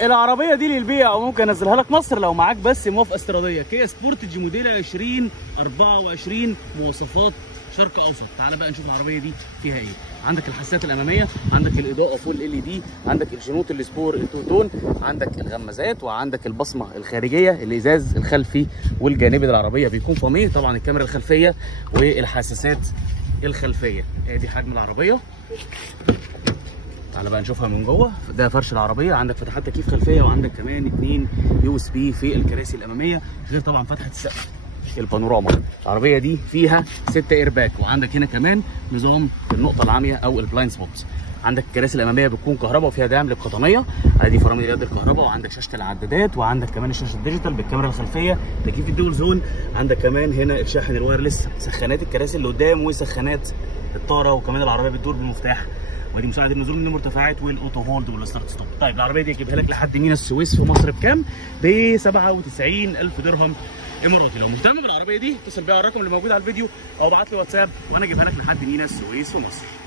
العربيه دي للبيع او ممكن انزلها لك مصر لو معاك بس موافقه استيراديه. كيا سبورتج موديل 2024 مواصفات شرق اوسط. تعال بقى نشوف العربيه دي فيها ايه. عندك الحساسات الاماميه، عندك الاضاءه فول LED، عندك الجنوط السبور التو تون، عندك الغمازات، وعندك البصمه الخارجيه، الازاز الخلفي والجانبي للعربيه بيكون فاميه، طبعا الكاميرا الخلفيه والحساسات الخلفيه. ادي حجم العربيه. تعالى بقى نشوفها من جوه. ده فرش العربيه، عندك فتحات تكييف خلفيه، وعندك كمان 2 USB في الكراسي الاماميه، غير طبعا فتحه السقف البانوراما. العربيه دي فيها 6 ايرباك، وعندك هنا كمان نظام النقطه العاميه او البلايند سبوت. عندك الكراسي الاماميه بتكون كهرباء وفيها دعم للقطنيه، دي فرامل اليد الكهرباء، وعندك شاشه العدادات، وعندك كمان الشاشه الديجيتال بالكاميرا الخلفيه، تكييف الدول زون. عندك كمان هنا الشاحن الوايرلس، سخانات الكراسي اللي قدام وسخانات الطاره، وكمان العربيه بتدور بالمفتاح، ودي مساعد النزول من المرتفعات والاوتو هولد والستارت ستوب. طيب العربيه دي اجيبها لك لحد مينا السويس في مصر بكام؟ ب 97,000 درهم اماراتي. لو مهتم بالعربيه دي اتصل بيا على الرقم اللي موجود على الفيديو او ابعت لي واتساب وانا اجيبها لك لحد مينا السويس في مصر.